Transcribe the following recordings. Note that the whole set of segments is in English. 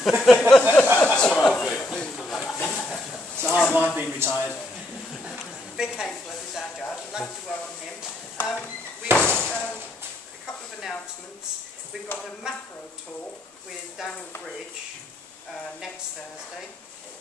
It's a hard life being retired. Vic Hainsworth is our judge. I'd like to welcome him. We've got a couple of announcements. We've got a macro talk with Daniel Bridge next Thursday,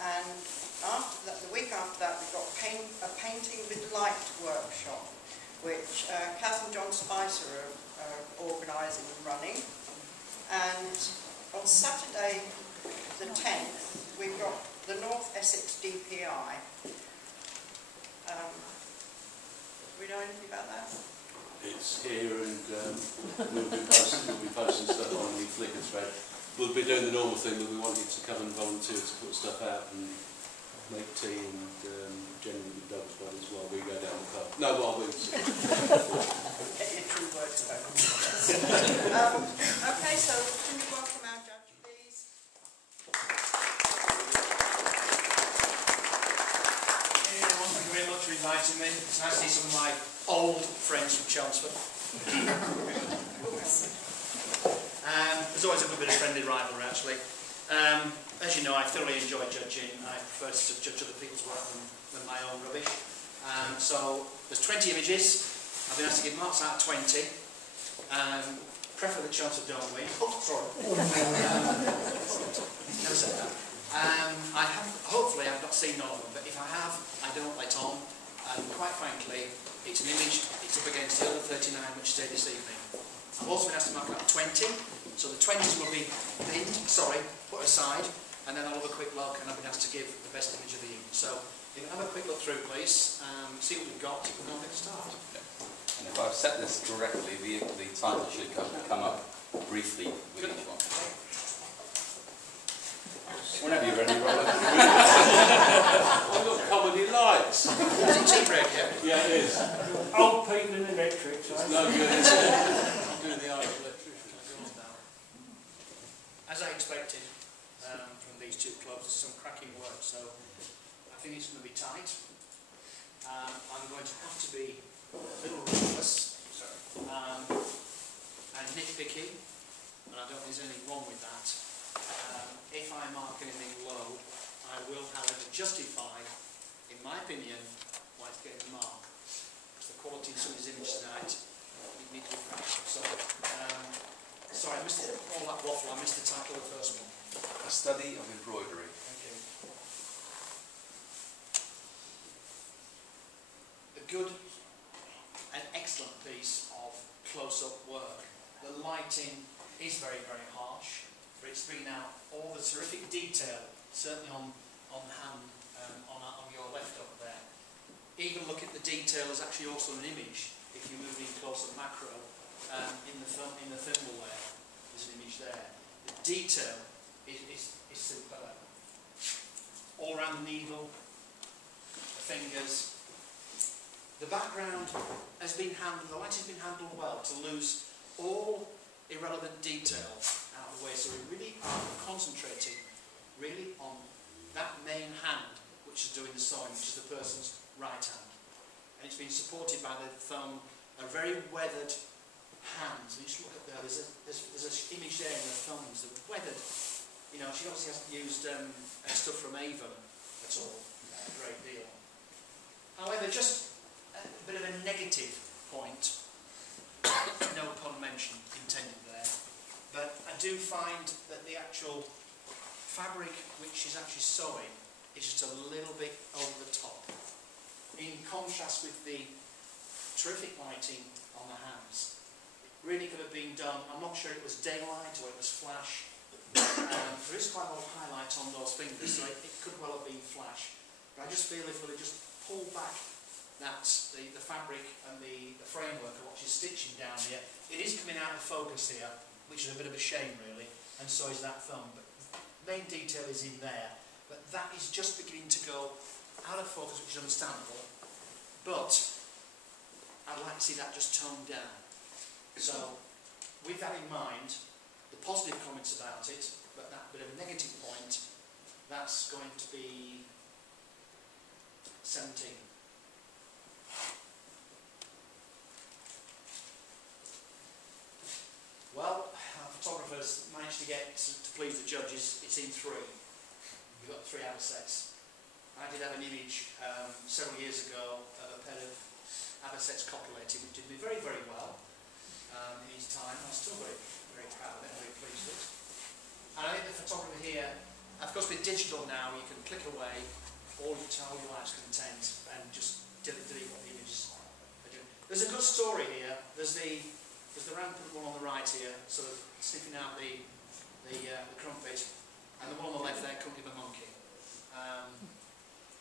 and after that, the week after that, we've got a painting with light workshop, which Kaz and John Spicer are organising and running. And on Saturday the 10th, we've got the North Essex DPI. Do we know anything about that? It's here, and we'll be posting stuff on the Flickr thread. We'll be doing the normal thing, but we want you to come and volunteer to put stuff out and make tea and generally dogs well as well. We go down the pub. No, well, we Get your true words spoken. Okay, so can you welcome our judge, please? Hey everyone, thank you very much for inviting me. It's nice to see some of my old friends from Chelmsford. There's always a good bit of friendly rivalry, actually. As you know, I thoroughly enjoy judging. I prefer to judge other people's work than my own rubbish. So there's 20 images. I've been asked to give marks out of 20. Prefer the Chelmsford don't win. Oh, sorry. Never said that. Hopefully I've not seen all of them, but if I have, I don't let on. And quite frankly, it's an image, it's up against the other 39 which stayed this evening. I've also been asked to mark out 20, so the 20s will be put aside, and then I'll have a quick look, and I've been asked to give the best image of the evening. So, if you have a quick look through, please, see what we've got, we're going to start. And if I've set this correctly, the title should come up briefly with each one. Whenever you're ready, Robert. I've got comedy lights. Is it tea break yet? Yeah, it is. Old people in electrics, It's no good, is it? I'm doing the Irish electrician. As I expected from these two clubs, there's some cracking work, so I think it's going to be tight. I'm going to have to be a little ruthless and nitpicky, and I don't think there's anything wrong with that. If I mark anything low, I will, however, justify, in my opinion, why it's getting a mark. Because the quality of some of these images tonight need to be practical. So, sorry, I missed all that waffle. I missed the title of the first one. A Study of Embroidery. Thank you. A good and excellent piece of close-up work. The lighting is very, very harsh, but it's bringing out all the terrific detail, certainly on the hand, on your left up there. Even look at the detail is actually also an image. If you move in close-up macro, in the thimble there, there's an image there. The detail is superb. All around the needle, the fingers. The background has been handled, the light has been handled well to lose all irrelevant detail out of the way. So we really are concentrating really on that main hand which is doing the sewing, which is the person's right hand. And it's been supported by the thumb, a very weathered hand. So you just look at there, there's an image there in the thumbs, the weathered. You know, she obviously hasn't used stuff from Avon at all, a great deal. However, just a bit of a negative point, no pun mention intended there, but I do find that the actual fabric which is actually sewing is just a little bit over the top, in contrast with the terrific lighting on the hands. It really could have been done, I'm not sure it was daylight or it was flash. There is quite a lot of highlight on those fingers, so it could well have been flash. But I just feel if we just pull back the fabric and the framework of what she's stitching down here, it is coming out of focus here, which is a bit of a shame really, and so is that thumb. But the main detail is in there, but that is just beginning to go out of focus, which is understandable, but I'd like to see that just toned down. So, with that in mind, the positive comments about it, but that bit of a negative point, that's going to be 17. Well, our photographer has managed to get to please the judges. It's in 3. We've got 3 avocets. I did have an image several years ago of a pair of avocets copulating, which did me very, very well in his time. I'm still very, very proud of it, very pleased with it. And I think the photographer here, of course with digital now, you can click away all your life's content and just delete what the images are doing. There's a good story here. There's the rampant one on the right here, sort of sniffing out the crumpet, and the one on the left there, cooking the monkey.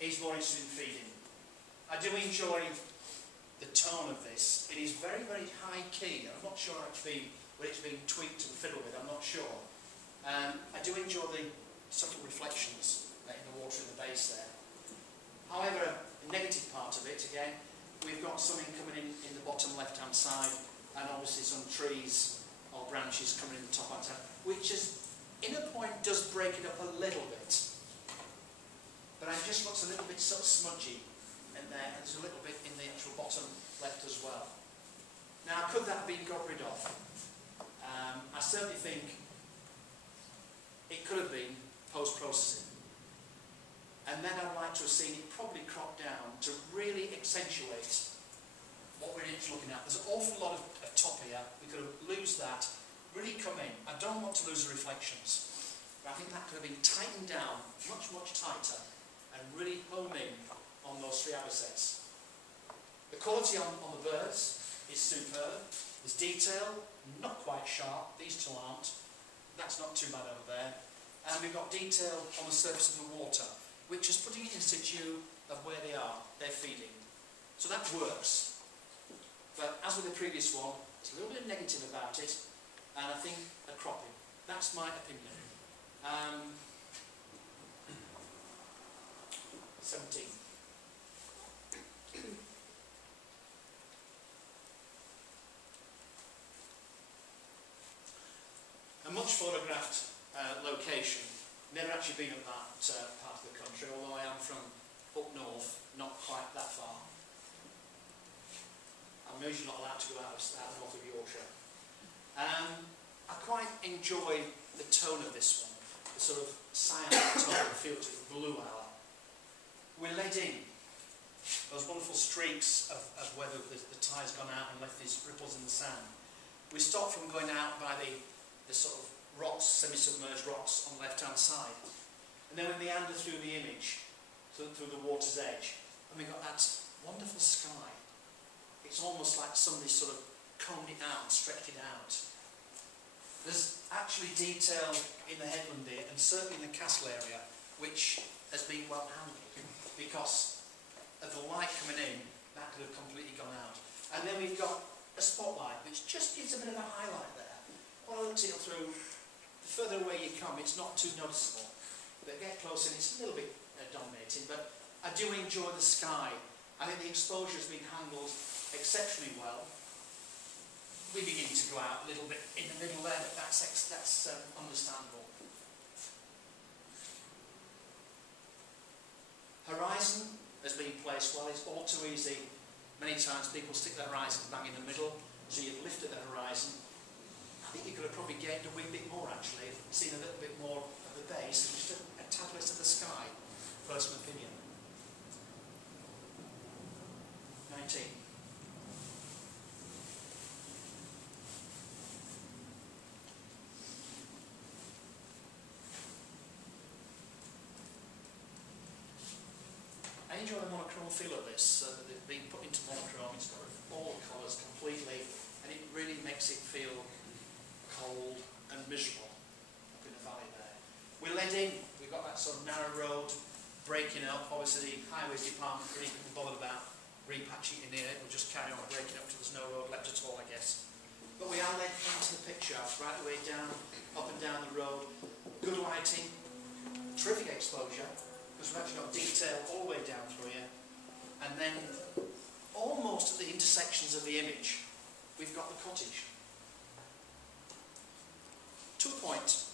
He's more interested in feeding. I do enjoy the tone of this. It is very, very high key. I'm not sure actually whether it's been tweaked to fiddle with, I'm not sure. I do enjoy the subtle reflections in the water in the base there. However, the negative part of it, again, we've got something coming in the bottom left-hand side, and obviously some trees or branches coming in the top hand side, which is, in a point, does break it up a little bit. But it just looks a little bit sort of smudgy in there, and there's a little bit in the actual bottom left as well. Now, could that have been got rid of? I certainly think it could have been post-processing. And then I'd like to have seen it probably cropped down to really accentuate what we're looking at. There's an awful lot of top here. We could lose that, really come in. I don't want to lose the reflections. But I think that could have been tightened down much, much tighter and really hone in on those 3 avocets. The quality on the birds is superb. There's detail, not quite sharp. These 2 aren't. That's not too bad over there. And we've got detail on the surface of the water, which is putting it in situ of where they are, they're feeding. So that works. But as with the previous one, there's a little bit of negative about it, and I think a cropping. That's my opinion. 17. A much photographed location. Never actually been at that part of the country, although I am from up north, not quite that far. I'm usually not allowed to go out north of Yorkshire. I quite enjoy the tone of this one, the sort of cyan tone, the feel to the blue hour. We're led in. Those wonderful streaks of where the tide's gone out and left these ripples in the sand. We stop from going out by the sort of rocks, semi-submerged rocks on the left-hand side. And then we meander through the image, through the water's edge, and we've got that wonderful sky. It's almost like somebody sort of combed it out and stretched it out. There's actually detail in the headland here, and certainly in the castle area, which has been well handled, because of the light coming in, that could have completely gone out. And then we've got a spotlight, which just gives a bit of a highlight there. Well, I looked it through, the further away you come, it's not too noticeable. But get close in, it's a little bit dominating, but I do enjoy the sky. I think the exposure has been handled exceptionally well. We begin to go out a little bit in the middle there, but that's understandable. Horizon has been placed well. It's all too easy. Many times people stick their horizon bang in the middle, so you've lifted the horizon. I think you could have probably gained a wee bit more actually, seen a little bit more of the base and just a tad less of the sky. Personal opinion. 19. I enjoy the monochrome feel of this. They've been put into monochrome. It's got all the colours completely, and it really makes it feel cold and miserable up in the valley there. We're led in. We've got that sort of narrow road breaking up. Obviously, the highways department really couldn't bother about repatching in here. We'll just carry on breaking up till there's no road left at all, I guess. But we are led into the picture, right the way down, up and down the road. Good lighting, terrific exposure, because we've actually got detail all the way down through here. And then, almost at the intersections of the image, we've got the cottage. To a point,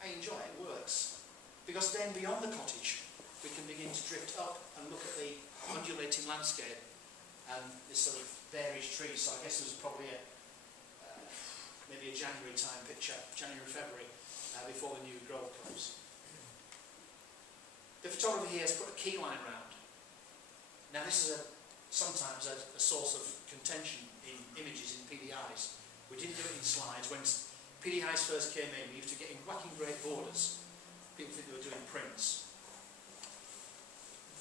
I enjoy it, it works. Because then beyond the cottage, we can begin to drift up and look at the undulating landscape and this sort of various trees. So I guess there's probably a maybe a January time picture, January, February, before the new growth comes. The photographer here has put a key line round. Now this is sometimes a source of contention in images in PDIs. We didn't do it in slides. When PDIs first came in, we used to get in whacking great borders. People think they were doing prints.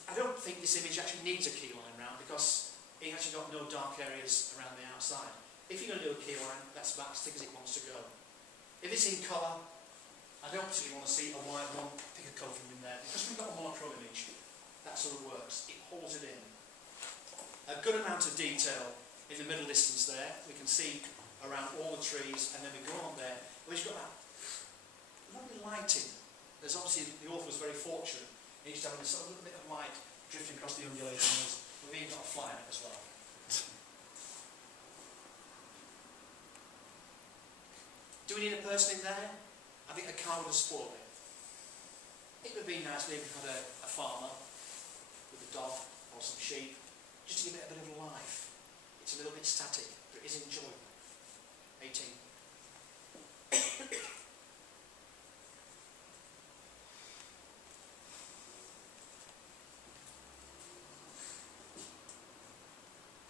I don't think this image actually needs a key line round because it actually got no dark areas around the outside. If you're going to do a key line, that's about as thick as it wants to go. If it's in colour, I don't particularly want to see a white one, pick a colour from in there, because we've got a monochrome image. That sort of works. It holds it in. A good amount of detail in the middle distance there. We can see around all the trees, and then we go on there. We've got that lovely lighting. There's obviously, the author was very fortunate in just having a sort of little bit of light drifting across the undulating hills. We've even got a fly in it as well. Do we need a person in there? I think a car would have spoiled it. It would be nice maybe if we had a farmer with a dog or some sheep, just to give it a bit of life. It's a little bit static, but it is enjoyable. 18.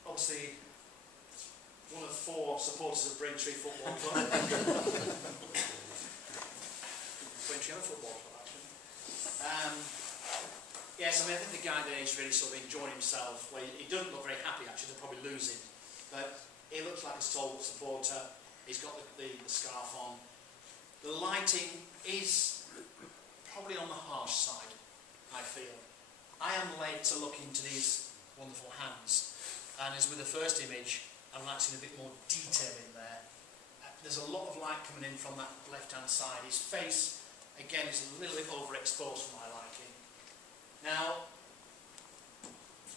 Obviously, one of 4 supporters of Braintree Football Club. Braintree have a football club, actually. Yes, I mean, I think the guy there is really sort of enjoying himself. Well, he doesn't look very happy, actually. They're probably losing. But he looks like a stalwart supporter. He's got the scarf on. The lighting is probably on the harsh side, I feel. I am led to look into these wonderful hands. And as with the first image, I'd like to see a bit more detail in there. There's a lot of light coming in from that left-hand side. His face, again, is a little bit overexposed for my liking. Now,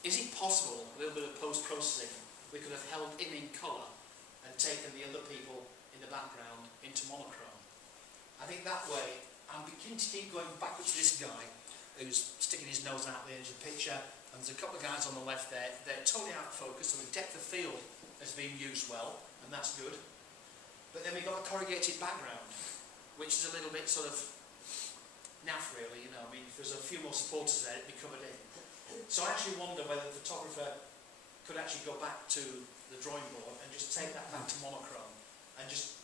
is it possible, a little bit of post-processing, we could have held him in colour and taken the other people in the background into monochrome? I think that way, I'm beginning to keep going backwards to this guy who's sticking his nose out the edge of the picture, and there's a couple of guys on the left there. They're totally out of focus, so the depth of field has been used well, and that's good. But then we've got a corrugated background, which is a little bit sort of naff really, you know. I mean, if there's a few more supporters there, it'd be covered in. So I actually wonder whether the photographer could actually go back to the drawing board and just take that back to monochrome and just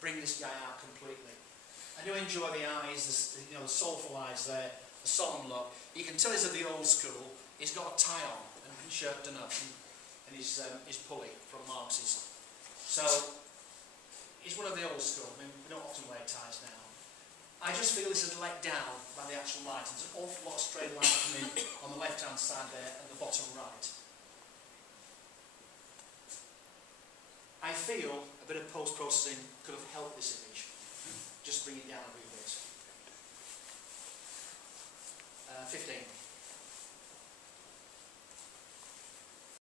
bring this guy out completely. I do enjoy the eyes, the soulful eyes there, the solemn look. You can tell he's of the old school. He's got a tie on and his shirt done up and his pulley from Marx's. So he's one of the old school. I mean, we don't often wear ties now. I just feel this is let down by the actual light. There's an awful lot of straight light coming on the left-hand side there and the bottom right. I feel a bit of post-processing could have helped this image. Just bring it down a wee bit. 15.